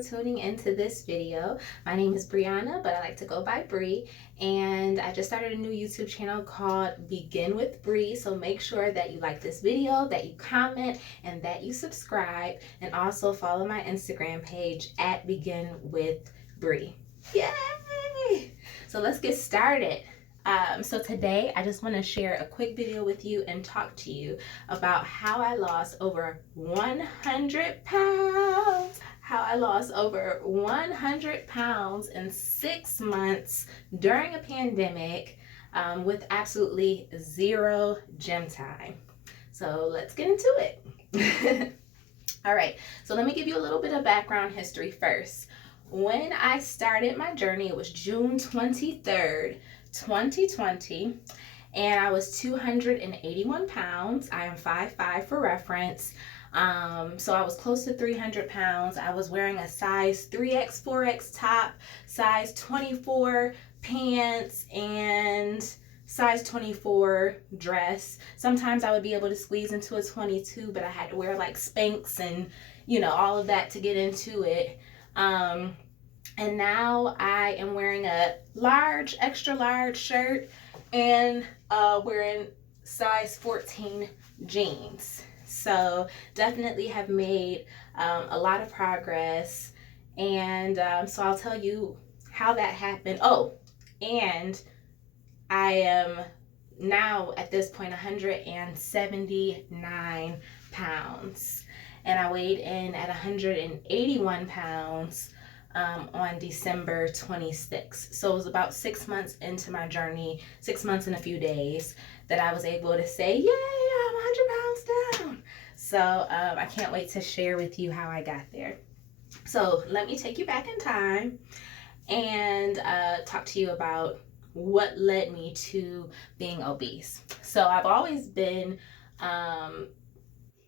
for tuning into this video. My name is Brianna, but I like to go by Bree, and I just started a new YouTube channel called Begin with Bree. So make sure that you like this video, that you comment, and that you subscribe, and also follow my Instagram page at Begin with Bree. Yay! So let's get started. So today I just want to share a quick video with you and talk to you about how I lost over 100 pounds. How I lost over 100 pounds in 6 months during a pandemic with absolutely zero gym time. So let's get into it. All right, so let me give you a little bit of background history first. When I started my journey, it was June 23rd, 2020, and I was 281 pounds. I am 5'5" for reference. So I was close to 300 pounds. I was wearing a size 3X, 4X top, size 24 pants, and size 24 dress. Sometimes I would be able to squeeze into a 22, but I had to wear like Spanx and, all of that to get into it. And now I am wearing a large, extra large shirt and wearing size 14 jeans. So definitely have made a lot of progress. And so I'll tell you how that happened. Oh, and I am now at this point 179 pounds. And I weighed in at 181 pounds on December 26th. So it was about 6 months into my journey, 6 months and a few days, that I was able to say, yay, I'm 100 pounds down. So I can't wait to share with you how I got there. So let me take you back in time and talk to you about what led me to being obese. So I've always been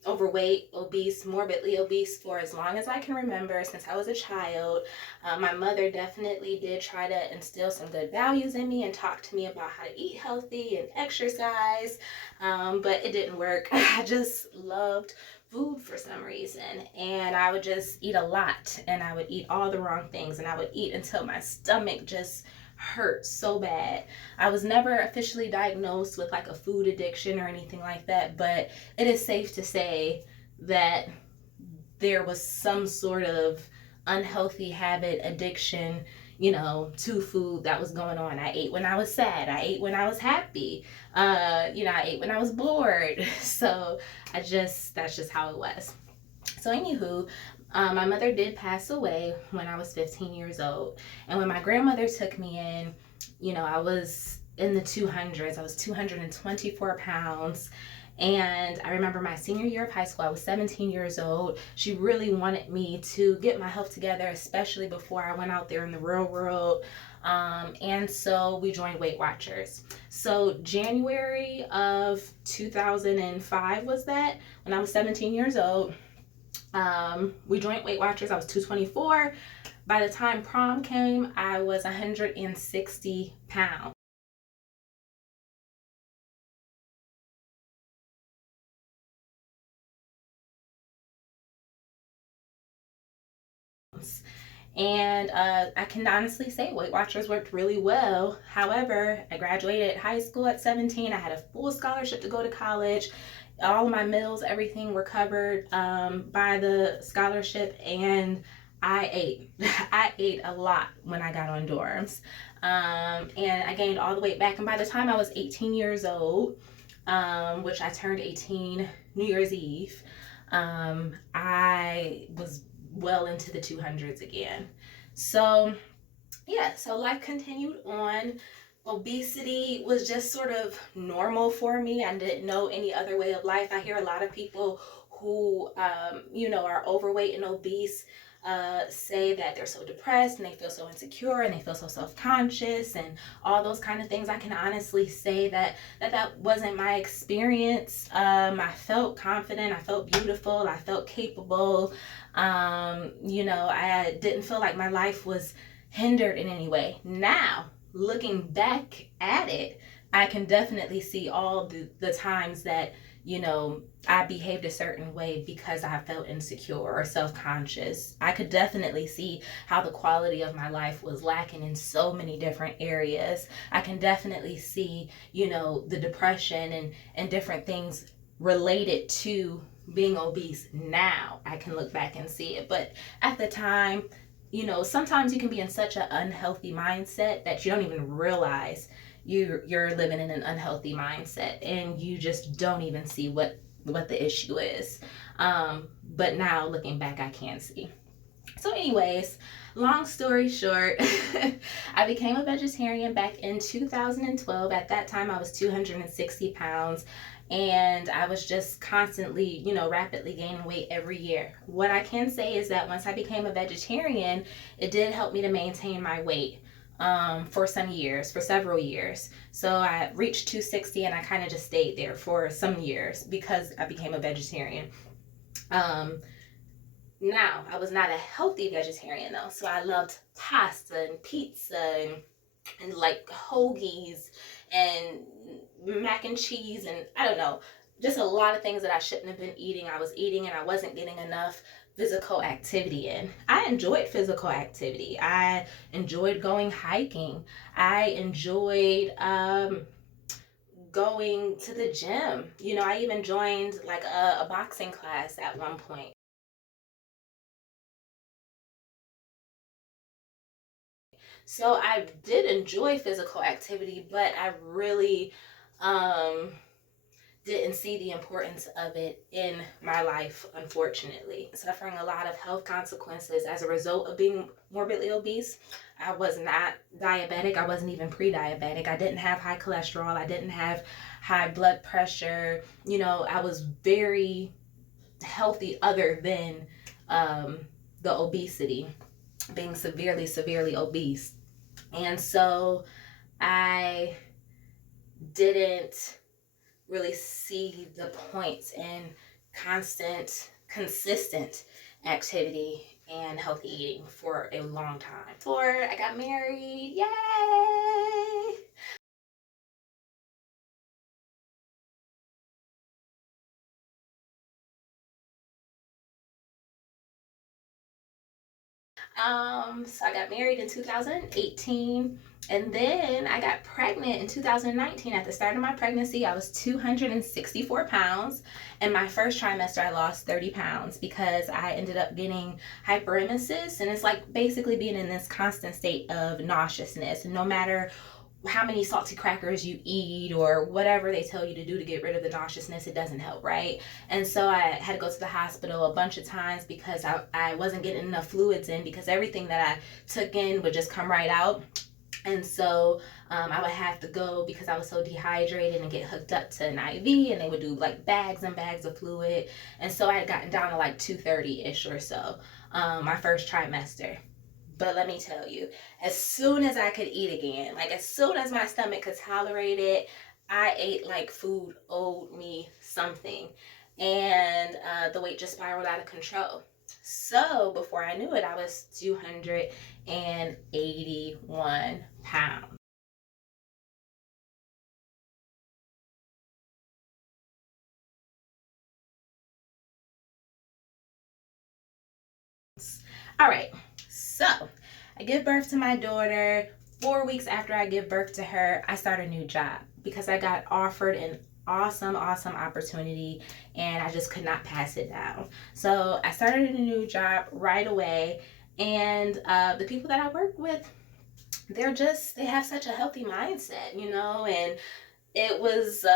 overweight, obese, morbidly obese for as long as I can remember, since I was a child. My mother definitely did try to instill some good values in me and talk to me about how to eat healthy and exercise, but it didn't work. I just loved food for some reason, and I would just eat a lot, and I would eat all the wrong things, and I would eat until my stomach just hurt so bad. I was never officially diagnosed with like a food addiction or anything like that, but it is safe to say that there was some sort of unhealthy habit, addiction, to food that was going on. I ate when I was sad. I ate when I was happy. I ate when I was bored. So that's just how it was. So anywho, my mother did pass away when I was 15 years old. And when my grandmother took me in, I was in the 200s. I was 224 pounds. And I remember my senior year of high school, I was 17 years old. She really wanted me to get my health together, especially before I went out there in the real world. And so we joined Weight Watchers. So January of 2005 was that, when I was 17 years old. We joined Weight Watchers. I was 224. By the time prom came, I was 160 pounds. And I can honestly say Weight Watchers worked really well. However, I graduated high school at 17. I had a full scholarship to go to college. All of my meals, everything were covered by the scholarship, and I ate. I ate a lot when I got on dorms. And I gained all the weight back. And by the time I was 18 years old, which I turned 18 New Year's Eve, I was well into the 200s again. So yeah, so life continued on. Obesity was just sort of normal for me. I didn't know any other way of life. I hear a lot of people who are overweight and obese say that they're so depressed and they feel so insecure and they feel so self-conscious and all those kind of things. I can honestly say that wasn't my experience. I felt confident, I felt beautiful, I felt capable. I didn't feel like my life was hindered in any way. Now, looking back at it, I can definitely see all the times that I behaved a certain way because I felt insecure or self conscious. I could definitely see how the quality of my life was lacking in so many different areas. I can definitely see, the depression and different things related to being obese. Now I can look back and see it. But at the time, sometimes you can be in such an unhealthy mindset that you don't even realize you're living in an unhealthy mindset, and you just don't even see what the issue is. But now looking back, I can see. So, anyways, long story short, I became a vegetarian back in 2012. At that time, I was 260 pounds, and I was just constantly, rapidly gaining weight every year. What I can say is that once I became a vegetarian, it did help me to maintain my weight. For some years, for several years. So I reached 260 and I kind of just stayed there for some years because I became a vegetarian. Um, Now, I was not a healthy vegetarian though, so I loved pasta and pizza and like hoagies and mac and cheese, and I don't know, just a lot of things that I shouldn't have been eating. I was eating and I wasn't getting enough physical activity in. I enjoyed physical activity. I enjoyed going hiking. I enjoyed going to the gym. I even joined like a boxing class at one point. So I did enjoy physical activity, but I really um, didn't see the importance of it in my life, unfortunately. Suffering a lot of health consequences as a result of being morbidly obese. I was not diabetic. I wasn't even pre diabetic. I didn't have high cholesterol. I didn't have high blood pressure. I was very healthy, other than um, the obesity, being severely, severely obese. And so I didn't really see the point in constant, consistent activity and healthy eating for a long time. Before I got married, yay! So I got married in 2018, and then I got pregnant in 2019. At the start of my pregnancy, I was 264 pounds. In my first trimester, I lost 30 pounds because I ended up getting hyperemesis, and it's like basically being in this constant state of nauseousness. No matter how many salty crackers you eat or whatever they tell you to do to get rid of the nauseousness, it doesn't help, right? And so I had to go to the hospital a bunch of times because I wasn't getting enough fluids in, because everything that I took in would just come right out. And so I would have to go because I was so dehydrated and get hooked up to an IV, and they would do like bags and bags of fluid. And so I had gotten down to like 230-ish or so my first trimester. But let me tell you, as soon as I could eat again, like as soon as my stomach could tolerate it, I ate like food owed me something. And the weight just spiraled out of control. So before I knew it, I was 281 pounds. All right, so I give birth to my daughter. 4 weeks after I give birth to her, I start a new job because I got offered an awesome, awesome opportunity, and I just could not pass it down. So I started a new job right away, and the people that I work with, they have such a healthy mindset, and it was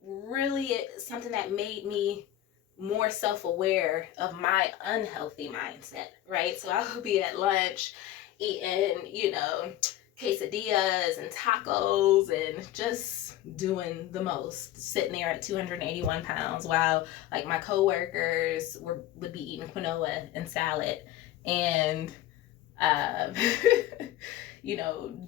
really something that made me more self-aware of my unhealthy mindset, right? So I would be at lunch eating, quesadillas and tacos and just doing the most, sitting there at 281 pounds, while like my coworkers would be eating quinoa and salad and um,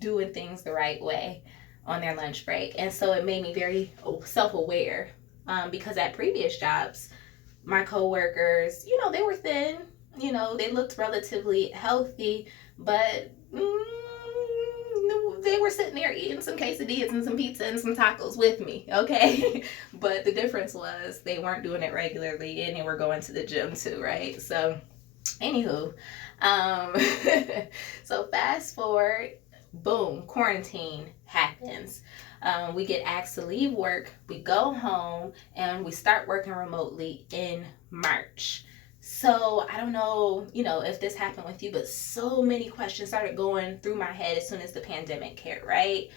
doing things the right way on their lunch break. And so it made me very self-aware, because at previous jobs, my coworkers, they were thin, they looked relatively healthy, but they were sitting there eating some quesadillas and some pizza and some tacos with me, okay? But the difference was they weren't doing it regularly and they were going to the gym too, right? So, anywho, um, so fast forward, boom, quarantine happens. We get asked to leave work, we go home, and we start working remotely in March. So I don't know, if this happened with you, but so many questions started going through my head as soon as the pandemic hit, right?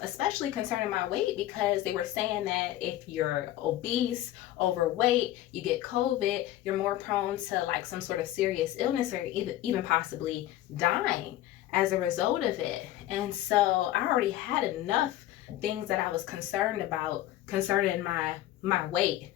Especially concerning my weight, because they were saying that if you're obese, overweight, you get COVID, you're more prone to like some sort of serious illness or even possibly dying as a result of it. And so I already had enough things that I was concerned about concerning my weight,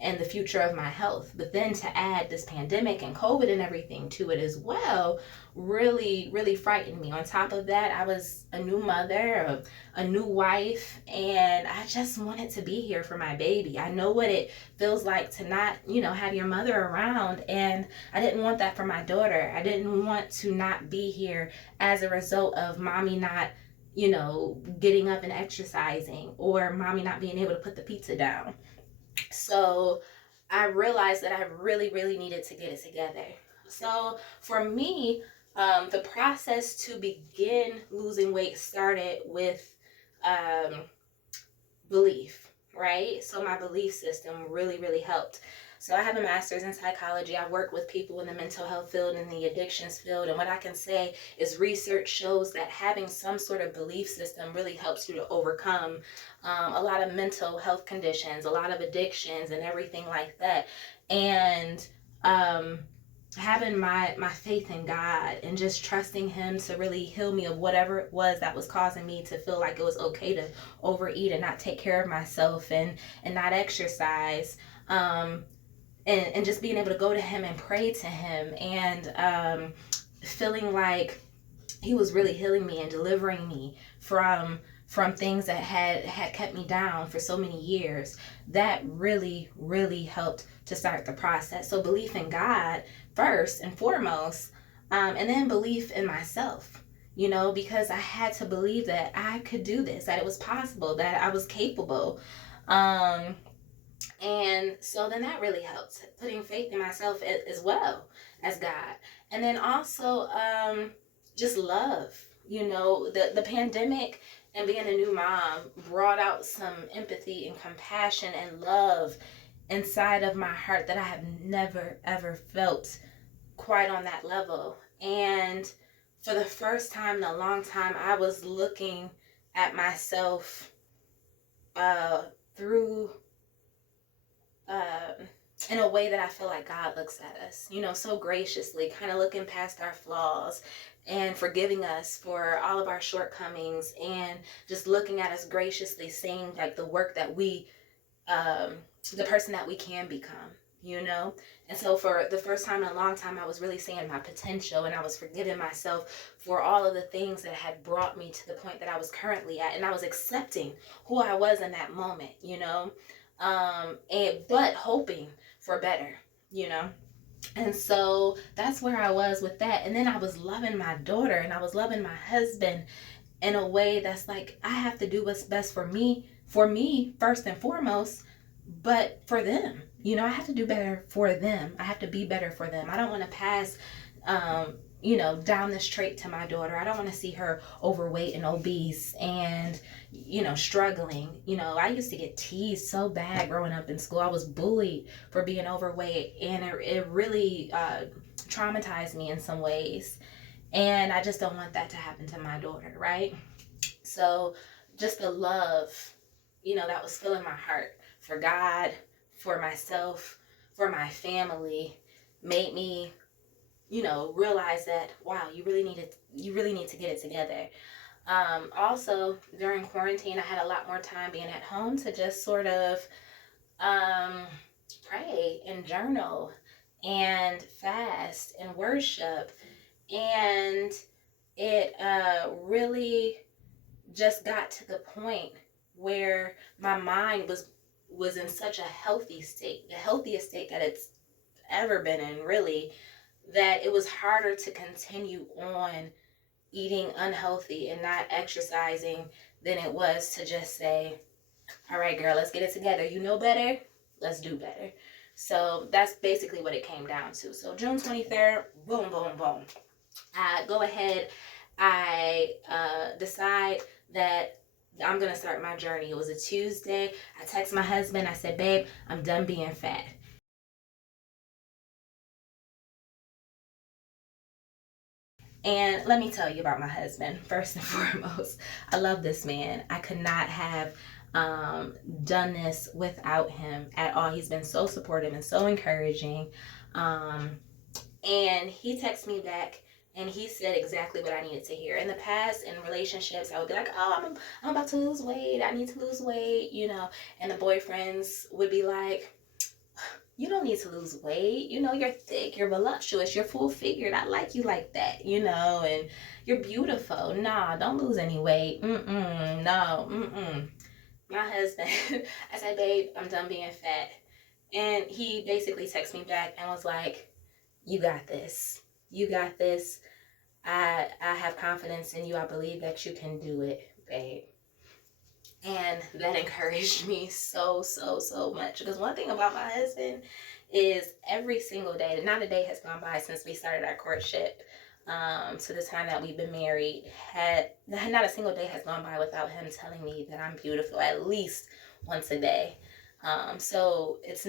and the future of my health. But then to add this pandemic and COVID and everything to it as well really, really frightened me. On top of that, I was a new mother, a new wife, and I just wanted to be here for my baby. I know what it feels like to not, have your mother around, and I didn't want that for my daughter. I didn't want to not be here as a result of mommy not, getting up and exercising, or mommy not being able to put the pizza down. So I realized that I really, really needed to get it together. So for me, the process to begin losing weight started with um, belief, right? So my belief system really, really helped. So I have a master's in psychology. I work with people in the mental health field and the addictions field. And what I can say is research shows that having some sort of belief system really helps you to overcome a lot of mental health conditions, a lot of addictions and everything like that. And um, having my faith in God and just trusting him to really heal me of whatever it was that was causing me to feel like it was okay to overeat and not take care of myself and not exercise, and just being able to go to him and pray to him, and feeling like he was really healing me and delivering me from things that had kept me down for so many years. That really, really helped to start the process. So belief in God first and foremost, and then belief in myself, because I had to believe that I could do this, that it was possible, that I was capable. And so then that really helps, putting faith in myself as well as God. And then also just love. The pandemic and being a new mom brought out some empathy and compassion and love inside of my heart that I have never, ever felt quite on that level. And for the first time in a long time, I was looking at myself uh, through uh, in a way that I feel like God looks at us, so graciously, kind of looking past our flaws and forgiving us for all of our shortcomings, and just looking at us graciously, seeing like the work that um, the person that we can become, And so for the first time in a long time, I was really seeing my potential, and I was forgiving myself for all of the things that had brought me to the point that I was currently at, and I was accepting who I was in that moment, but hoping for better, you know. And so that's where I was with that. And then I was loving my daughter and I was loving my husband in a way that's like, I have to do what's best for me first and foremost, but for them. I have to do better for them. I have to be better for them. I don't want to pass down this trait to my daughter. I don't want to see her overweight and obese and struggling. I used to get teased so bad growing up in school. I was bullied for being overweight, and it really traumatized me in some ways. And I just don't want that to happen to my daughter, right? So just the love, that was filling my heart for God, for myself, for my family, made me, realize that, wow, you really need to get it together. Also, during quarantine, I had a lot more time being at home to just sort of pray and journal and fast and worship. And it really just got to the point where my mind was in such a healthy state, the healthiest state that it's ever been in, really, that it was harder to continue on eating unhealthy and not exercising than it was to just say, all right, girl, let's get it together. You know better. Let's do better. So that's basically what it came down to. So June 23rd, boom, boom, boom. I go ahead. I decide that I'm going to start my journey. It was a Tuesday. I text my husband. I said, babe, I'm done being fat. And let me tell you about my husband, first and foremost. I love this man. I could not have done this without him at all. He's been so supportive and so encouraging. Um, and he texted me back and he said exactly what I needed to hear. In the past, in relationships, I would be like, oh, I'm about to lose weight. I need to lose weight, you know. And the boyfriends would be like, you don't need to lose weight. You know, you're thick, you're voluptuous, you're full figured. I like you like that, you know, and you're beautiful. Nah, don't lose any weight. No. My husband, I said, babe, I'm done being fat. And he basically texted me back and was like, you got this. You got this. I have confidence in you. I believe that you can do it, babe. And that encouraged me so much, because one thing about my husband is every single day, not a day has gone by since we started our courtship to the time that we've been married, not a single day has gone by without him telling me that I'm beautiful at least once a day. So that's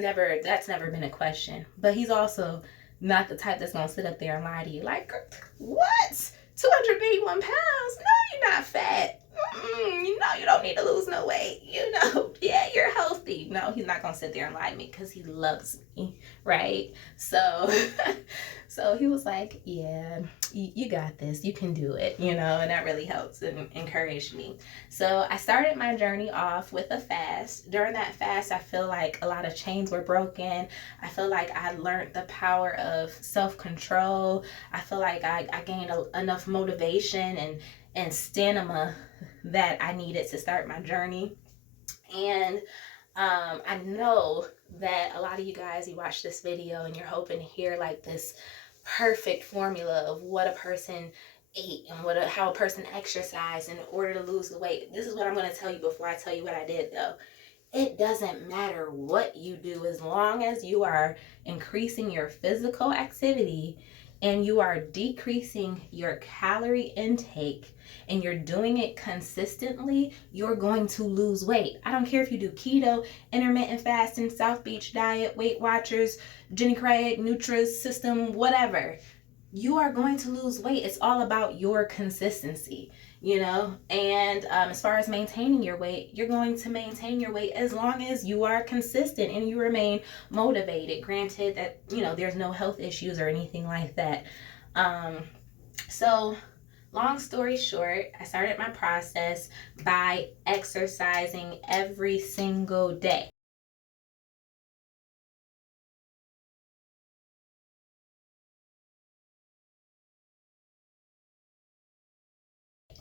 never been a question. But he's also not the type that's gonna sit up there and lie to you like, what, 281 pounds? No, you're not fat. You know, you don't need to lose no weight. You know, yeah, you're healthy. No, he's not gonna sit there and lie to me because he loves me, right? So, so he was like, yeah, you got this. You can do it, you know, and that really helps and encouraged me. So I started my journey off with a fast. During that fast, I feel like a lot of chains were broken. I feel like I learned the power of self-control. I feel like I gained enough motivation and stamina that I needed to start my journey. And I know that a lot of you guys, you watch this video and you're hoping to hear like this perfect formula of what a person ate and how a person exercised in order to lose the weight. This is what I'm going to tell you before I tell you what I did, though. It doesn't matter what you do as long as you are increasing your physical activity and you are decreasing your calorie intake and you're doing it consistently, you're going to lose weight. I don't care if you do keto, intermittent fasting, South Beach diet, Weight Watchers, Jenny Craig, Nutris system, whatever. You are going to lose weight. It's all about your consistency, you know. And as far as maintaining your weight, you're going to maintain your weight as long as you are consistent and you remain motivated. Granted that, you know, there's no health issues or anything like that. So long story short, I started my process by exercising every single day.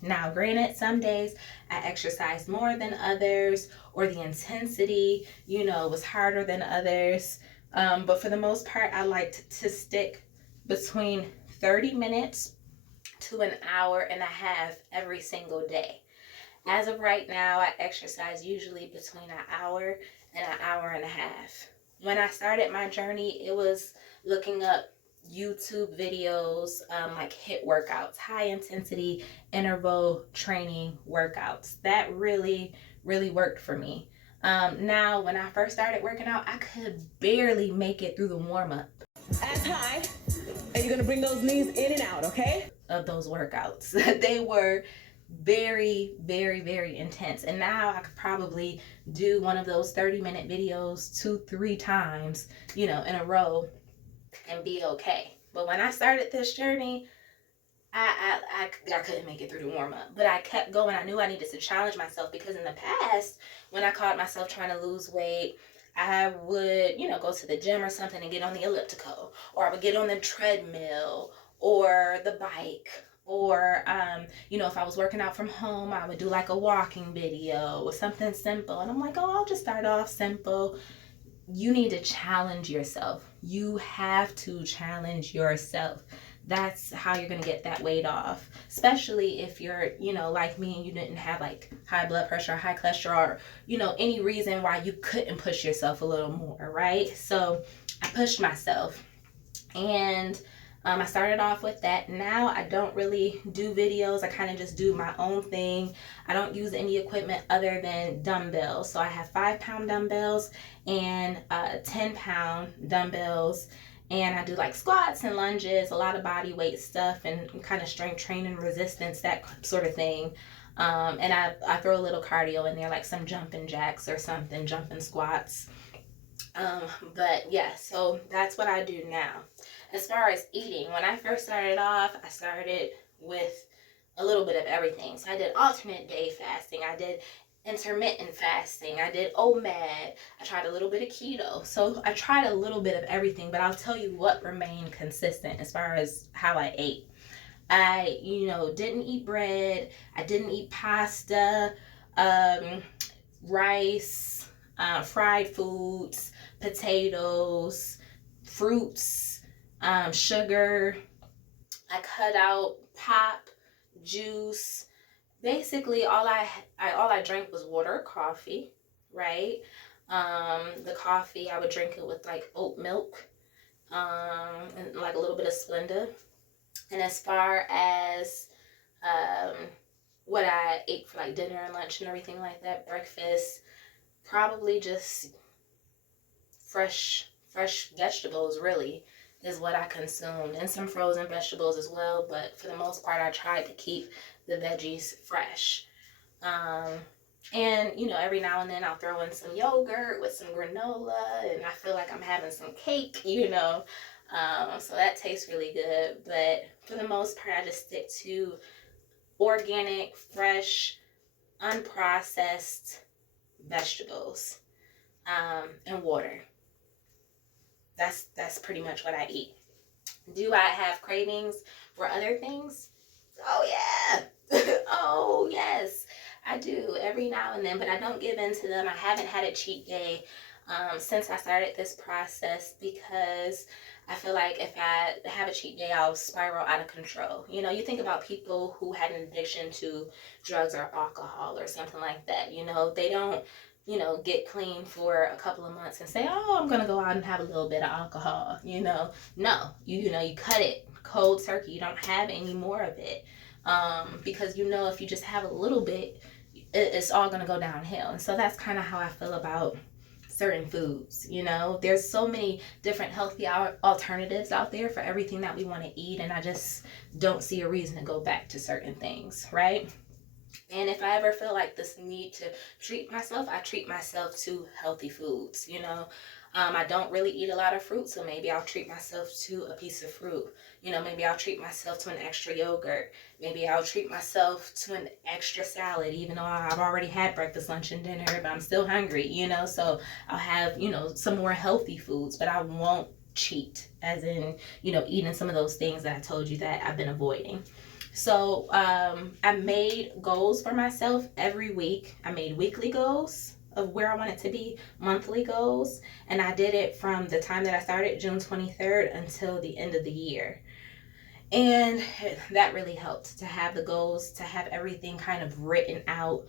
Now, granted, some days I exercised more than others, or the intensity, you know, was harder than others. But for the most part, I liked to stick between 30 minutes to an hour and a half every single day. As of right now, I exercise usually between an hour and an hour and a half. When I started my journey, it was looking up YouTube videos, like HIIT workouts, high intensity interval training workouts. That really worked for me. Now, when I first started working out, I could barely make it through the warm up. As high, and you're gonna bring those knees in and out, okay? Of those workouts. They were very intense. And now I could probably do one of those 30-minute videos 2-3 times, you know, in a row and be okay. But when I started this journey, I couldn't make it through the warm up, but I kept going. I knew I needed to challenge myself, because in the past, when I caught myself trying to lose weight, I would, you know, go to the gym or something and get on the elliptical, or I would get on the treadmill or the bike, or you know, if I was working out from home, I would do like a walking video or something simple. And I'm like, oh, I'll just start off simple. You need to challenge yourself. You have to challenge yourself. that's how you're going to get that weight off, especially if you're, like me, and you didn't have like high blood pressure or high cholesterol, or any reason why you couldn't push yourself a little more, right? So I pushed myself, and I started off with that. Now I don't really do videos. I kind of just do my own thing. I don't use any equipment other than dumbbells. So I have 5-pound dumbbells and 10-pound dumbbells. And I do like squats and lunges, a lot of body weight stuff, and kind of strength training, resistance, that sort of thing. And I throw a little cardio in there, like some jumping jacks or something, jumping squats. Um, but yeah, so that's what I do now. As far as eating, when I first started off, I started with a little bit of everything. So I did alternate day fasting, I did intermittent fasting, I did OMAD, I tried a little bit of keto. So I tried a little bit of everything, but I'll tell you what remained consistent as far as how I ate. I, didn't eat bread, I didn't eat pasta, um, rice, fried foods, potatoes, fruits, sugar. I cut out pop, juice. Basically, all I drank was water or coffee, right? The coffee, I would drink it with like oat milk, and like a little bit of Splenda. And as far as um, what I ate for like dinner and lunch and everything like that, breakfast, probably just fresh vegetables really is what I consumed, and some frozen vegetables as well, but for the most part I tried to keep the veggies fresh. um and every now and then I'll throw in some yogurt with some granola, and I feel like I'm having some cake. So that tastes really good, but for the most part I just stick to organic, fresh, unprocessed vegetables, and water. That's pretty much what I eat. Do I have cravings for other things? Oh yeah. Oh yes, I do every now and then, but I don't give in to them. I haven't had a cheat day since I started this process, because I feel like if I have a cheat day, I'll spiral out of control. You think about people who had an addiction to drugs or alcohol or something like that. They don't, get clean for a couple of months and say, oh, I'm going to go out and have a little bit of alcohol. No, you cut it cold turkey. You don't have any more of it. Because if you just have a little bit, it's all going to go downhill. And so that's kind of how I feel about certain foods. There's so many different healthy alternatives out there for everything that we want to eat, and I just don't see a reason to go back to certain things, right? And if I ever feel like this need to treat myself, I treat myself to healthy foods. I don't really eat a lot of fruit, so maybe I'll treat myself to a piece of fruit. Maybe I'll treat myself to an extra yogurt. Maybe I'll treat myself to an extra salad, even though I've already had breakfast, lunch, and dinner, but I'm still hungry, So I'll have, some more healthy foods, but I won't cheat, as in, eating some of those things that I told you that I've been avoiding. So I made goals for myself every week. I made weekly goals of where I wanted to be, monthly goals, and I did it from the time that I started, June 23rd, until the end of the year. And that really helped to have the goals, to have everything kind of written out.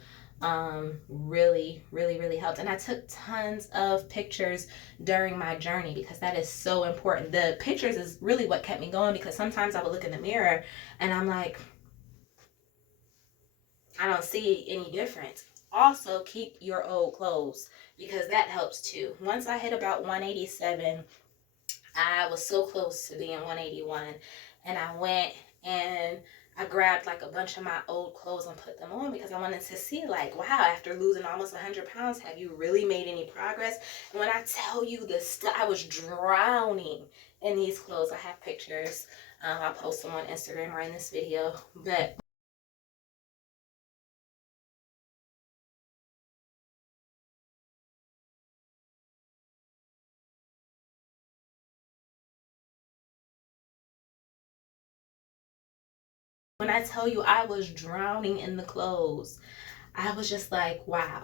Really, really, really helped. And I took tons of pictures during my journey, because that is so important. The pictures is really what kept me going, because sometimes I would look in the mirror and I'm like, I don't see any difference. Also, keep your old clothes, because that helps too. Once I hit about 187, I was so close to being 181, and I went and I grabbed like a bunch of my old clothes and put them on, because I wanted to see, like, wow, after losing almost 100 pounds, have you really made any progress? And when I tell you this, I was drowning in these clothes. I have pictures. I'll post them on Instagram or in this video. But when I tell you I was drowning in the clothes, I was just like, wow,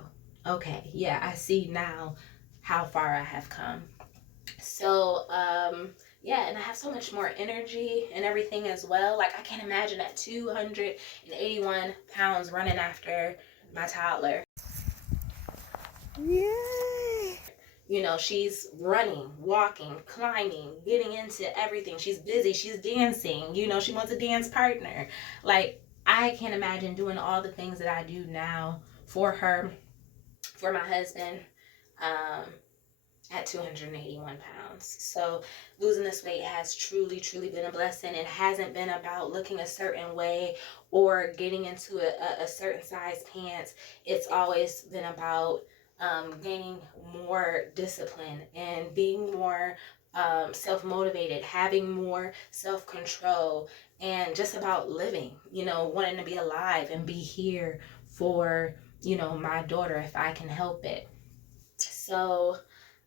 okay, yeah, I see now how far I have come. So, yeah, and I have so much more energy and everything as well. Like, I can't imagine at 281 pounds running after my toddler. Yay! You know, she's running, walking, climbing, getting into everything. She's busy, she's dancing, you know, she wants a dance partner. Like, I can't imagine doing all the things that I do now for her, for my husband, um, at 281 pounds. So losing this weight has truly, truly been a blessing. It hasn't been about looking a certain way or getting into a certain size pants. It's always been about gaining more discipline and being more self-motivated, having more self-control, and just about living, you know, wanting to be alive and be here for, you know, my daughter if I can help it. So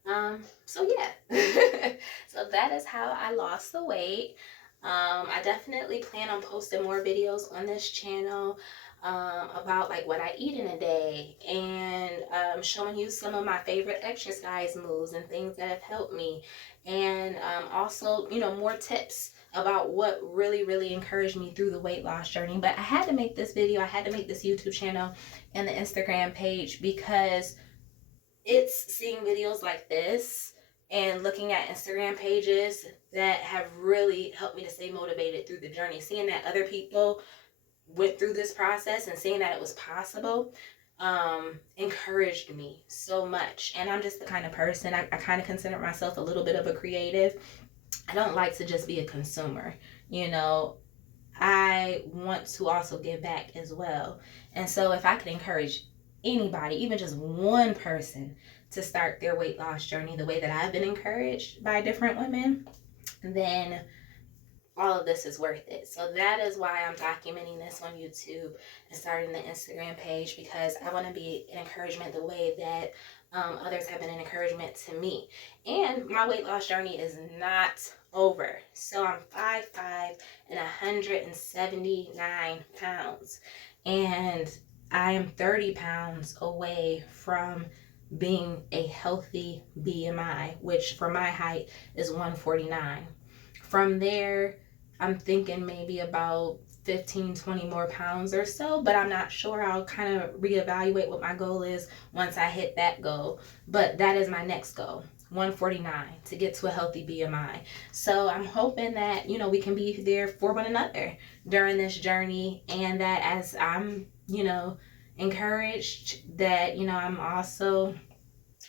yeah. So that is how I lost the weight. I definitely plan on posting more videos on this channel about like what I eat in a day, and showing you some of my favorite exercise moves and things that have helped me, and also, you know, more tips about what really, really encouraged me through the weight loss journey. But I had to make this video, I had to make this YouTube channel and the Instagram page, because it's seeing videos like this and looking at Instagram pages that have really helped me to stay motivated through the journey. Seeing that other people went through this process and seeing that it was possible encouraged me so much. And I'm just the kind of person, I kind of consider myself a little bit of a creative. I don't like to just be a consumer, you know. I want to also give back as well. And so if I could encourage anybody, even just one person, to start their weight loss journey the way that I've been encouraged by different women, then all of this is worth it. So that is why I'm documenting this on YouTube and starting the Instagram page, because I want to be an encouragement the way that others have been an encouragement to me. And my weight loss journey is not over. So I'm 5'5" and 179 pounds. And I am 30 pounds away from being a healthy BMI, which for my height is 149. From there, I'm thinking maybe about 15, 20 more pounds or so, but I'm not sure. I'll kind of reevaluate what my goal is once I hit that goal. But that is my next goal, 149, to get to a healthy BMI. So I'm hoping that, you know, we can be there for one another during this journey, and that as I'm, you know, encouraged, that, you know, I'm also,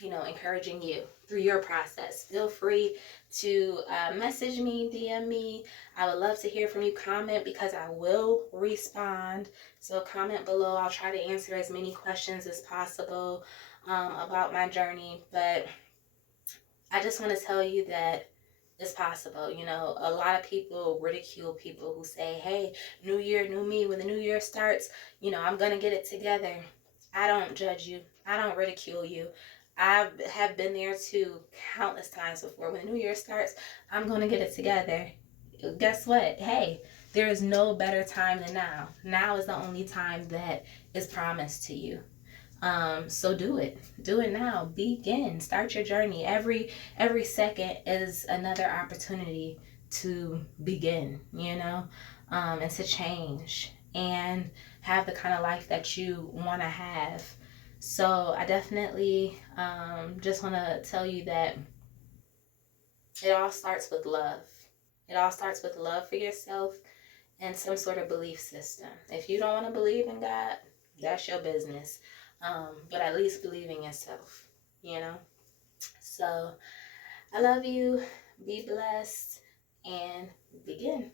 you know, encouraging you through your process. Feel free to message me, DM me. I would love to hear from you. Comment, because I will respond. So comment below. I'll try to answer as many questions as possible about my journey. But I just want to tell you that it's possible. You know, a lot of people ridicule people who say, hey, new year, new me. When the new year starts, you know, I'm going to get it together. I don't judge you. I don't ridicule you. I have been there too countless times before. When the new year starts, I'm going to get it together. Guess what? Hey, there is no better time than now. Now is the only time that is promised to you. So do it. Do it now. Begin. Start your journey. Every second is another opportunity to begin, you know, and to change and have the kind of life that you want to have. So I definitely just want to tell you that it all starts with love. It all starts with love for yourself and some sort of belief system. If you don't want to believe in God, that's your business. But at least believe in yourself, you know? So I love you. Be blessed and begin.